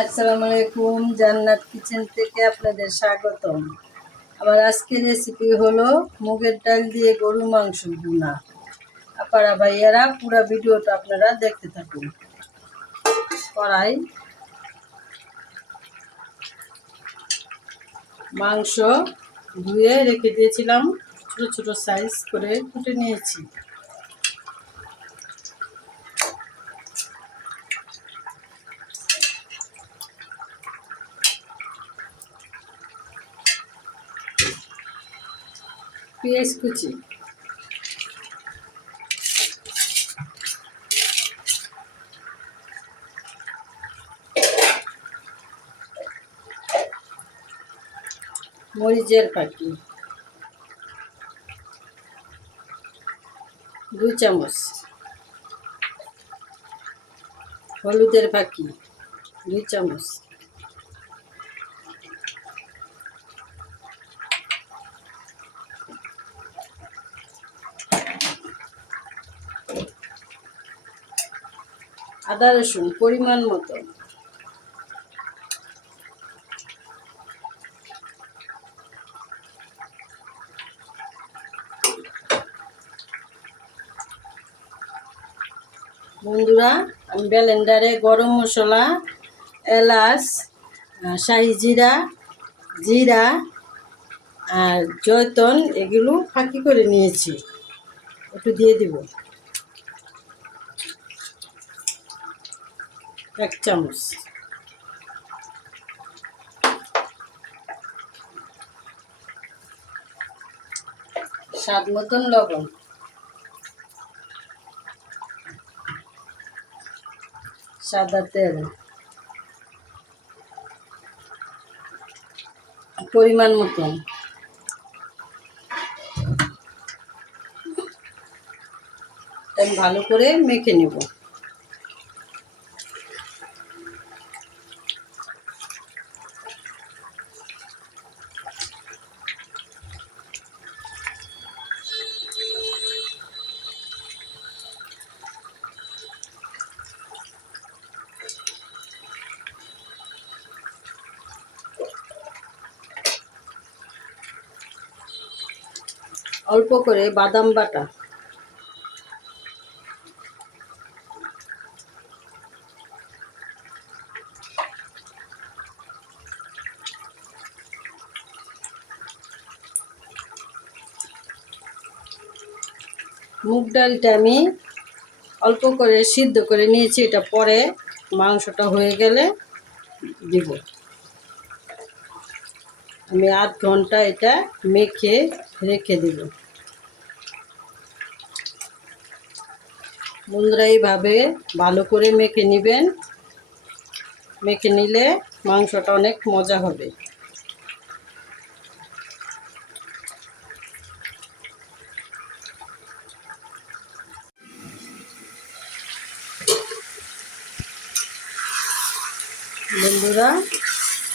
আসসালামু আলাইকুম জান্নাত কিচেন থেকে আপনাদের স্বাগতম। আমার আজকের রেসিপি হলো মুগের ডাল দিয়ে গরু মাংস ভুনা। আপারা ভাইয়ারা পুরো ভিডিওটা আপনারা দেখতে থাকুন। কড়াই। মাংস ধুয়ে রেখে দিয়েছিলাম, ছোট ছোট সাইজ করে কুটে নিয়েছি। পেঁয়াজ কুচি। মরিচের পাটি। দুই চামচ। হলুদের পাখি। দুই চামচ। আদা রসুন, পরিমাণ মতো। বন্ধুরা, আমি ব্লেন্ডারে গরম মশলা, এলাচ শাহি জিরা জিরা আর জয়তন এগুলো ফাঁকি করে নিয়েছি। একটু দিয়ে দিব। এক চামচ। স্বাদ মতন লবণ। সাদা তেল। পরিমাণ মতন। ভালো করে মেখে নেব। অল্প করে বাদাম বাটা। মুগ ডালটা আমি অল্প করে সিদ্ধ করে নিয়েছি, এটা পরে মাংসটা হয়ে গেলে দিব। আমি আধ ঘণ্টা এটা মেখে রেখে দেব। বন্ধুরা, এইভাবে ভালো করে মেখে নেবেন। মেখে নিলে মাংসটা অনেক মজা হবে। বন্ধুরা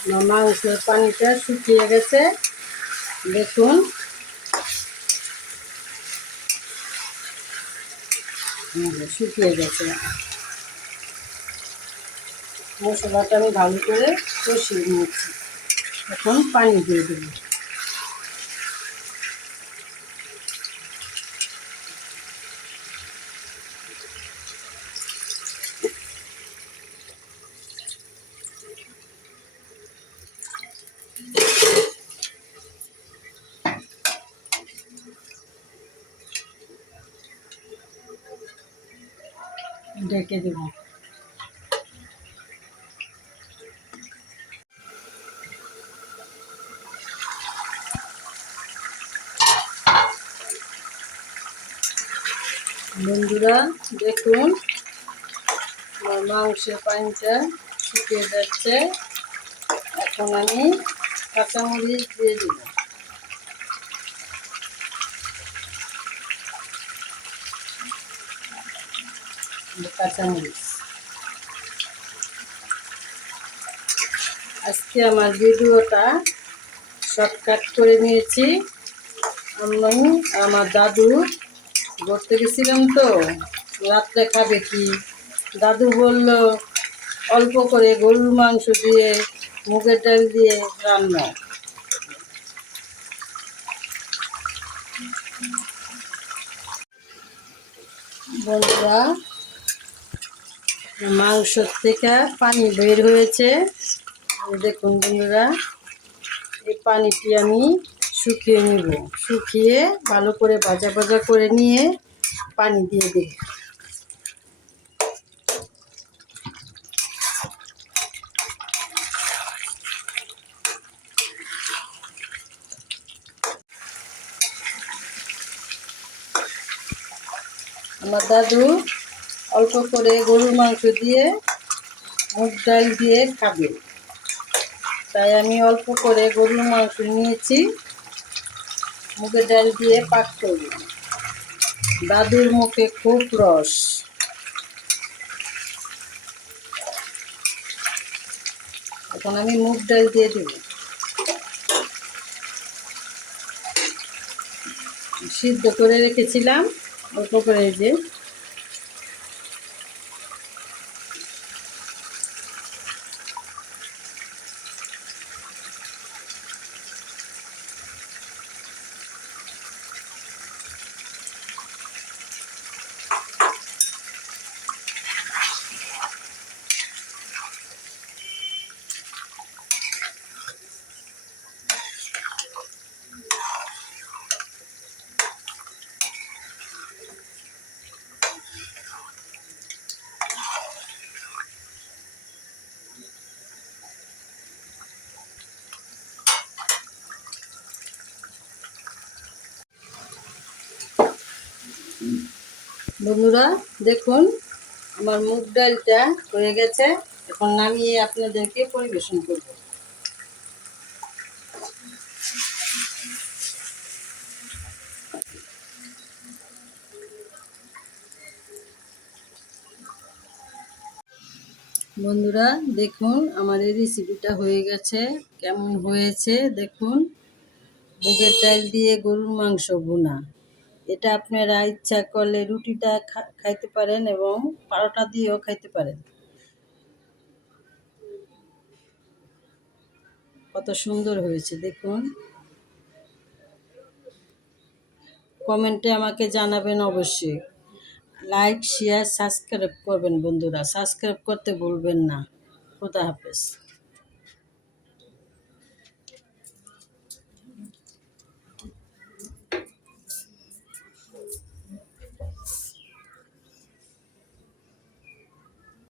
মাংসের পানিটা শুকিয়ে গেছে। দেখুন। শুকিয়ে গেছে। মশলাটা আমি ভালো করে কষিয়ে নিয়েছি। এখন পানি দিয়ে দেবো। ডেকে দেবো। বন্ধুরা দেখুন মাংসের পানিটা শুকিয়ে যাচ্ছে। এখন আমি কাঁচামরিচ দিয়ে দেব। কাঁচামরিচ আজকে আমার ভিডিওটা শর্টকাট করে নিয়েছি। আমি আমার দাদু, ঘুরতে গেছিলাম তো। রাত্রে খাবে কি? দাদু বলল, অল্প করে গরুর মাংস দিয়ে, মুগের ডাল দিয়ে রান্না। বন্ধুরা মাংস থেকে পানি বের হয়েছে। দেখুন বন্ধুরা, এই পানিটি আমি শুকিয়ে নিব। শুকিয়ে ভালো করে ভাজা ভাজা করে নিয়ে পানি দিয়ে দেব। আমার দাদু অল্প করে গরুর মাংস দিয়ে মুগ ডাল দিয়ে খাবে। তাই আমি অল্প করে গরুর মাংস নিয়েছি। মুগের ডাল দিয়ে পাক করব। দাদুর মুখে খুব রস। এখন আমি মুগ ডাল দিয়ে দেব। সিদ্ধ করে রেখেছিলাম, অল্প করে এই যে বন্ধুরা, দেখুন, আমার মুগ ডালটা হয়ে গেছে। এখন নামিয়ে আপনাদেরকে পরিবেশন করব। বন্ধুরা, দেখুন, আমার এই রেসিপিটা হয়ে গেছে। কেমন হয়েছে, দেখুন। মুগের ডাল দিয়ে গরুর মাংস ভুনা। এটা আপনারা ইচ্ছা করলে রুটিটা খাইতে পারেন এবং পারোটা দিয়েও খাইতে পারেন। কত সুন্দর হয়েছে, দেখুন। কমেন্টে আমাকে জানাবেন অবশ্যই। লাইক, শেয়ার, সাবস্ক্রাইব করবেন বন্ধুরা। সাবস্ক্রাইব করতে ভুলবেন না। খুদা হাফেজ।